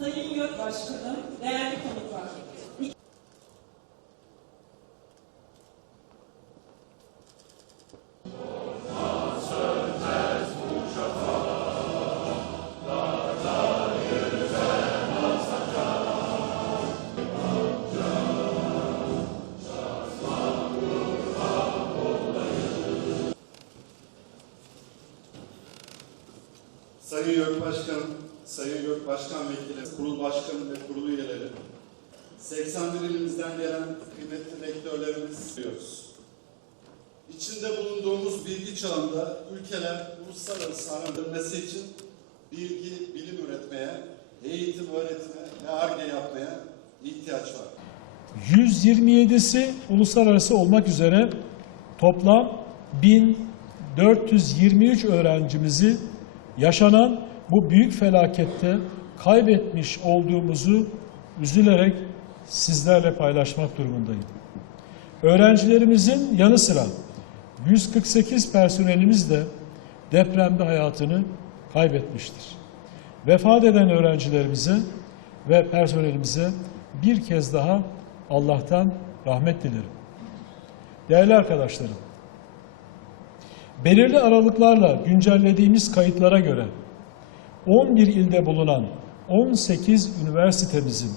Sayın YÖK Başkanım, değerli konuklar. Sayın Yok Başkan, Sayın Yok Başkan Vekili, Kurul Başkanı ve Kurul üyeleri, 81 ilimizden gelen kıymetli rektörlerimiz diyoruz. İçinde bulunduğumuz bilgi çağında ülkeler uluslararası aranması için bilgi, bilim üretmeye, eğitim, öğretime ve ARGE yapmaya ihtiyaç var. 127'si uluslararası olmak üzere toplam 1423 öğrencimizi yaşanan bu büyük felakette kaybetmiş olduğumuzu üzülerek sizlerle paylaşmak durumundayım. Öğrencilerimizin yanı sıra 148 personelimiz de depremde hayatını kaybetmiştir. Vefat eden öğrencilerimize ve personelimize bir kez daha Allah'tan rahmet dilerim. Değerli arkadaşlarım, belirli aralıklarla güncellediğimiz kayıtlara göre 11 ilde bulunan 18 üniversitemizin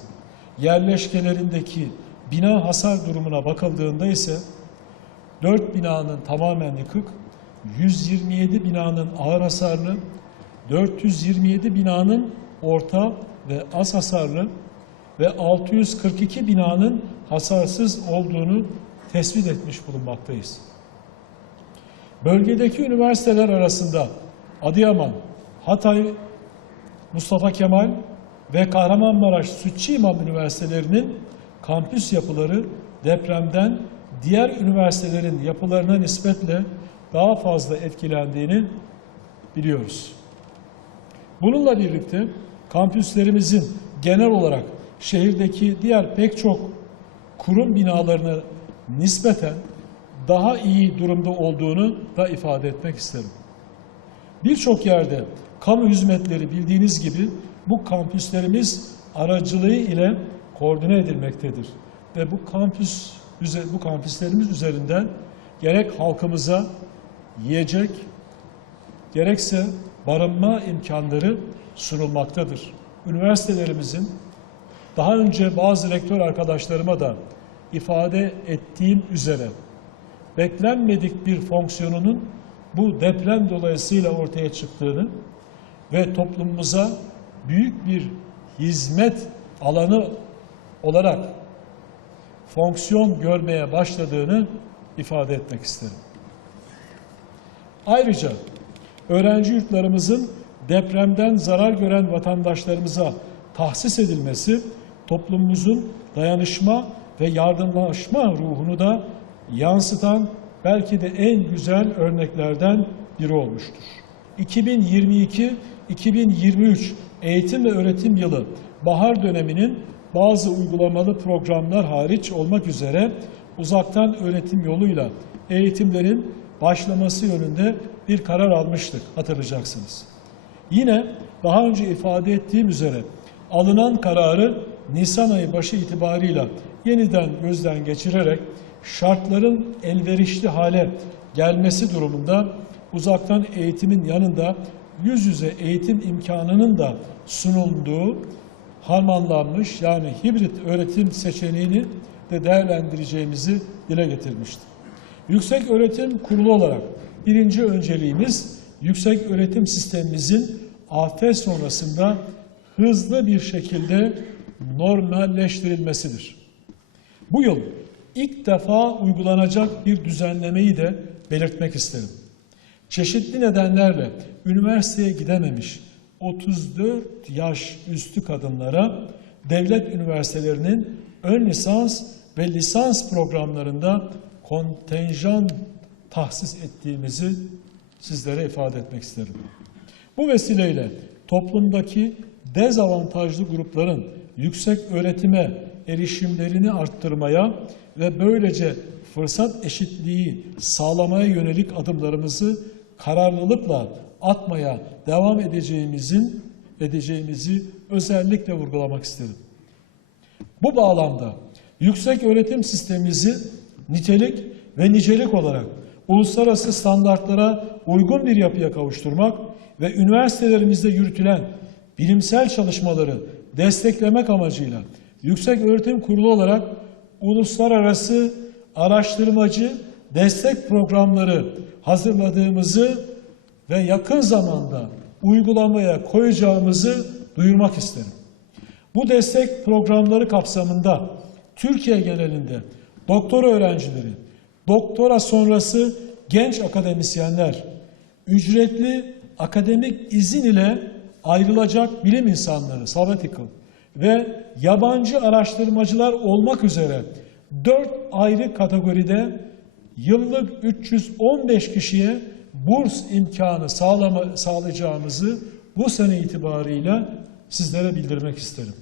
yerleşkelerindeki bina hasar durumuna bakıldığında ise 4 binanın tamamen yıkık, 127 binanın ağır hasarlı, 427 binanın orta ve az hasarlı ve 642 binanın hasarsız olduğunu tespit etmiş bulunmaktayız. Bölgedeki üniversiteler arasında Adıyaman, Hatay, Mustafa Kemal ve Kahramanmaraş Sütçü İmam Üniversitelerinin kampüs yapıları depremden diğer üniversitelerin yapılarına nispetle daha fazla etkilendiğini biliyoruz. Bununla birlikte kampüslerimizin genel olarak şehirdeki diğer pek çok kurum binalarına nispeten daha iyi durumda olduğunu da ifade etmek isterim. Birçok yerde kamu hizmetleri bildiğiniz gibi bu kampüslerimiz aracılığı ile koordine edilmektedir. Ve bu kampüs bu kampüslerimiz üzerinden gerek halkımıza yiyecek gerekse barınma imkanları sunulmaktadır. Üniversitelerimizin daha önce bazı rektör arkadaşlarıma da ifade ettiğim üzere beklenmedik bir fonksiyonunun bu deprem dolayısıyla ortaya çıktığını ve toplumumuza büyük bir hizmet alanı olarak fonksiyon görmeye başladığını ifade etmek isterim. Ayrıca öğrenci yurtlarımızın depremden zarar gören vatandaşlarımıza tahsis edilmesi toplumumuzun dayanışma ve yardımlaşma ruhunu da yansıtan belki de en güzel örneklerden biri olmuştur. 2022-2023 eğitim ve öğretim yılı bahar döneminin bazı uygulamalı programlar hariç olmak üzere uzaktan öğretim yoluyla eğitimlerin başlaması yönünde bir karar almıştık hatırlayacaksınız. Yine daha önce ifade ettiğim üzere alınan kararı Nisan ayı başı itibarıyla yeniden gözden geçirerek şartların elverişli hale gelmesi durumunda uzaktan eğitimin yanında yüz yüze eğitim imkanının da sunulduğu harmanlanmış yani hibrit öğretim seçeneğini de değerlendireceğimizi dile getirmiştim. Yüksek Öğretim Kurulu olarak birinci önceliğimiz yüksek öğretim sistemimizin afet sonrasında hızlı bir şekilde normalleştirilmesidir. Bu yıl ilk defa uygulanacak bir düzenlemeyi de belirtmek isterim. Çeşitli nedenlerle üniversiteye gidememiş 34 yaş üstü kadınlara devlet üniversitelerinin ön lisans ve lisans programlarında kontenjan tahsis ettiğimizi sizlere ifade etmek isterim. Bu vesileyle toplumdaki dezavantajlı grupların yüksek öğretime erişimlerini arttırmaya ve böylece fırsat eşitliği sağlamaya yönelik adımlarımızı kararlılıkla atmaya devam edeceğimizin edeceğimizi özellikle vurgulamak isterim. Bu bağlamda yüksek öğretim sistemimizi nitelik ve nicelik olarak uluslararası standartlara uygun bir yapıya kavuşturmak ve üniversitelerimizde yürütülen bilimsel çalışmaları desteklemek amacıyla Yüksek Öğretim Kurulu olarak uluslararası araştırmacı destek programları hazırladığımızı ve yakın zamanda uygulamaya koyacağımızı duyurmak isterim. Bu destek programları kapsamında Türkiye genelinde doktora öğrencileri, doktora sonrası genç akademisyenler, ücretli akademik izin ile ayrılacak bilim insanları, sabbatical ve yabancı araştırmacılar olmak üzere dört ayrı kategoride yıllık 315 kişiye burs imkanı sağlama, sağlayacağımızı bu sene itibarıyla sizlere bildirmek isterim.